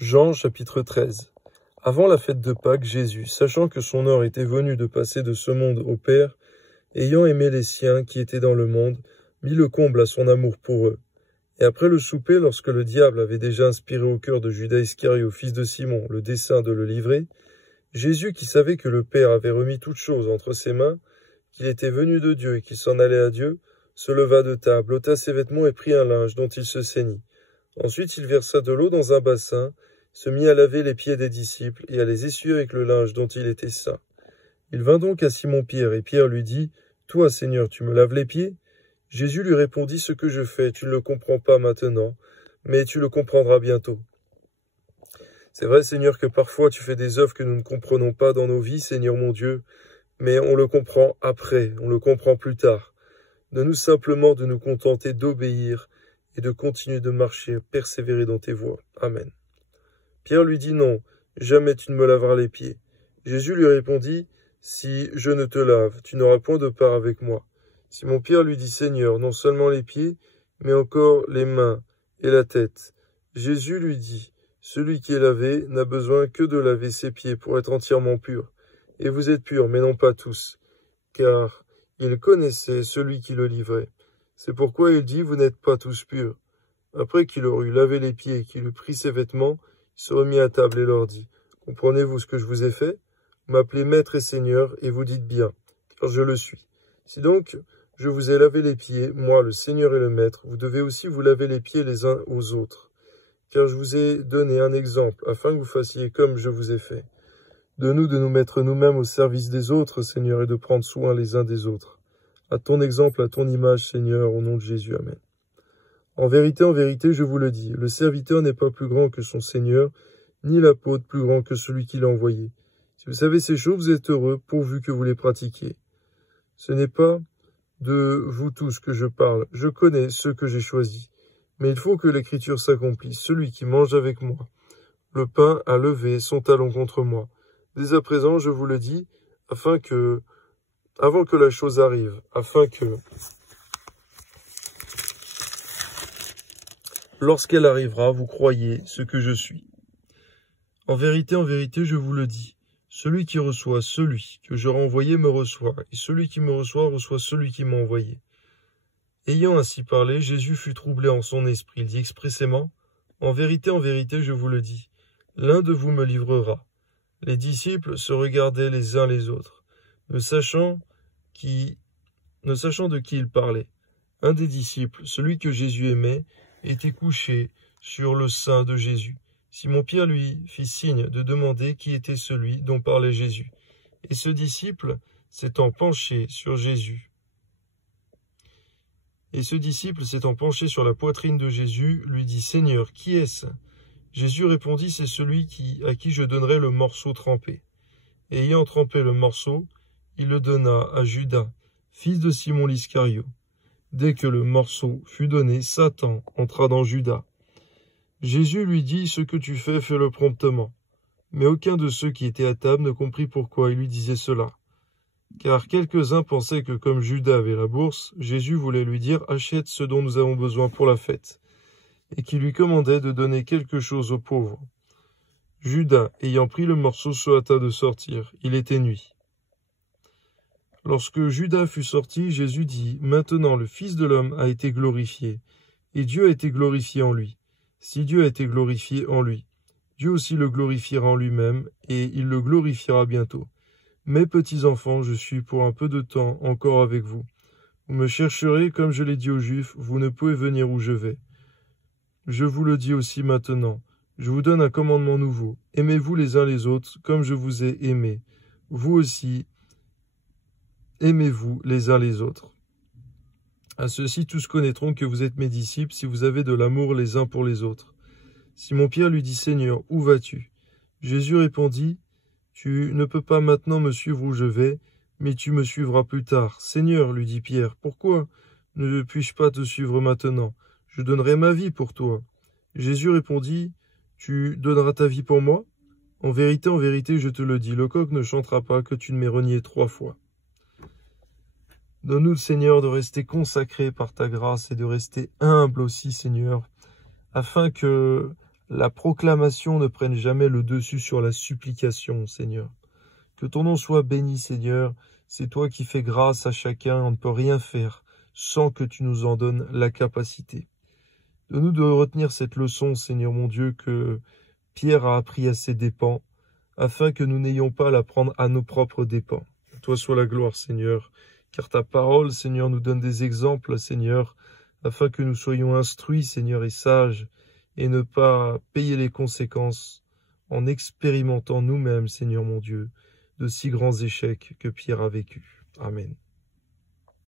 Jean chapitre 13. Avant la fête de Pâques, Jésus, sachant que son heure était venue de passer de ce monde au Père, ayant aimé les siens qui étaient dans le monde, mit le comble à son amour pour eux. Et après le souper, lorsque le diable avait déjà inspiré au cœur de Judas Iscariote, fils de Simon, le dessein de le livrer, Jésus, qui savait que le Père avait remis toutes choses entre ses mains, qu'il était venu de Dieu et qu'il s'en allait à Dieu, se leva de table, ôta ses vêtements et prit un linge dont il se ceignit. Ensuite il versa de l'eau dans un bassin, se mit à laver les pieds des disciples et à les essuyer avec le linge dont il était saint. Il vint donc à Simon-Pierre, et Pierre lui dit, « Toi, Seigneur, tu me laves les pieds ?» Jésus lui répondit, « Ce que je fais, tu ne le comprends pas maintenant, mais tu le comprendras bientôt. » C'est vrai, Seigneur, que parfois tu fais des œuvres que nous ne comprenons pas dans nos vies, Seigneur mon Dieu, mais on le comprend après, on le comprend plus tard. Donne-nous simplement de nous contenter d'obéir et de continuer de marcher, persévérer dans tes voies. Amen. Pierre lui dit, « Non, jamais tu ne me laveras les pieds. » Jésus lui répondit, « Si je ne te lave, tu n'auras point de part avec moi. » Simon-Pierre lui dit, « Seigneur, non seulement les pieds, mais encore les mains et la tête. » Jésus lui dit, « Celui qui est lavé n'a besoin que de laver ses pieds pour être entièrement pur. Et vous êtes purs, mais non pas tous. » Car il connaissait celui qui le livrait. C'est pourquoi il dit, « Vous n'êtes pas tous purs. » Après qu'il aurait lavé les pieds et qu'il eut pris ses vêtements, il se remit à table et leur dit, « Comprenez-vous ce que je vous ai fait? Vous m'appelez Maître et Seigneur, et vous dites bien, car je le suis. Si donc je vous ai lavé les pieds, moi, le Seigneur et le Maître, vous devez aussi vous laver les pieds les uns aux autres. Car je vous ai donné un exemple, afin que vous fassiez comme je vous ai fait. Donne-nous de nous mettre nous-mêmes au service des autres, Seigneur, et de prendre soin les uns des autres. À ton exemple, à ton image, Seigneur, au nom de Jésus. Amen. En vérité, je vous le dis, le serviteur n'est pas plus grand que son Seigneur, ni l'apôtre plus grand que celui qui l'a envoyé. Si vous savez ces choses, vous êtes heureux, pourvu que vous les pratiquiez. Ce n'est pas de vous tous que je parle, je connais ceux que j'ai choisis. Mais il faut que l'Écriture s'accomplisse. Celui qui mange avec moi le pain a levé son talon contre moi. Dès à présent, je vous le dis, avant que la chose arrive, afin que, lorsqu'elle arrivera, vous croyez ce que je suis. En vérité, je vous le dis, celui qui reçoit celui que j'aurai envoyé me reçoit, et celui qui me reçoit reçoit celui qui m'a envoyé. Ayant ainsi parlé, Jésus fut troublé en son esprit. Il dit expressément, « En vérité, je vous le dis, l'un de vous me livrera. » Les disciples se regardaient les uns les autres, ne sachant de qui il parlait. Un des disciples, celui que Jésus aimait, était couché sur le sein de Jésus. Simon-Pierre lui fit signe de demander qui était celui dont parlait Jésus. Et ce disciple, s'étant penché sur la poitrine de Jésus, lui dit, « Seigneur, qui est-ce » Jésus répondit, « C'est celui à qui je donnerai le morceau trempé. » Et ayant trempé le morceau, il le donna à Judas, fils de Simon l'Iscariote. Dès que le morceau fut donné, Satan entra dans Judas. Jésus lui dit, « Ce que tu fais, fais-le promptement. » Mais aucun de ceux qui étaient à table ne comprit pourquoi il lui disait cela. Car quelques-uns pensaient que comme Judas avait la bourse, Jésus voulait lui dire « Achète ce dont nous avons besoin pour la fête », et qui lui commandait de donner quelque chose aux pauvres. Judas, ayant pris le morceau, se hâta de sortir. Il était nuit. Lorsque Judas fut sorti, Jésus dit « Maintenant le Fils de l'homme a été glorifié, et Dieu a été glorifié en lui. Si Dieu a été glorifié en lui, Dieu aussi le glorifiera en lui-même, et il le glorifiera bientôt. Mes petits enfants, je suis pour un peu de temps encore avec vous. Vous me chercherez, comme je l'ai dit aux Juifs, vous ne pouvez venir où je vais. Je vous le dis aussi maintenant. Je vous donne un commandement nouveau. Aimez-vous les uns les autres, comme je vous ai aimés. Vous aussi, aimez-vous les uns les autres. À ceux-ci, tous connaîtront que vous êtes mes disciples, si vous avez de l'amour les uns pour les autres. » Simon-Pierre lui dit, « Seigneur, où vas-tu » Jésus répondit, « Tu ne peux pas maintenant me suivre où je vais, mais tu me suivras plus tard. »« Seigneur, lui dit Pierre, pourquoi ne puis-je pas te suivre maintenant? Je donnerai ma vie pour toi. » Jésus répondit, « Tu donneras ta vie pour moi? En vérité, je te le dis, le coq ne chantera pas que tu ne m'aies renié 3 fois. » Donne-nous, Seigneur, de rester consacrés par ta grâce et de rester humbles aussi, Seigneur, afin que, la proclamation ne prenne jamais le dessus sur la supplication, Seigneur. Que ton nom soit béni, Seigneur. C'est toi qui fais grâce à chacun. On ne peut rien faire sans que tu nous en donnes la capacité. Donne-nous de retenir cette leçon, Seigneur mon Dieu, que Pierre a appris à ses dépens, afin que nous n'ayons pas à la prendre à nos propres dépens. À toi soit la gloire, Seigneur, car ta parole, Seigneur, nous donne des exemples, Seigneur, afin que nous soyons instruits, Seigneur, et sages, et ne pas payer les conséquences en expérimentant nous-mêmes, Seigneur mon Dieu, de si grands échecs que Pierre a vécus. Amen.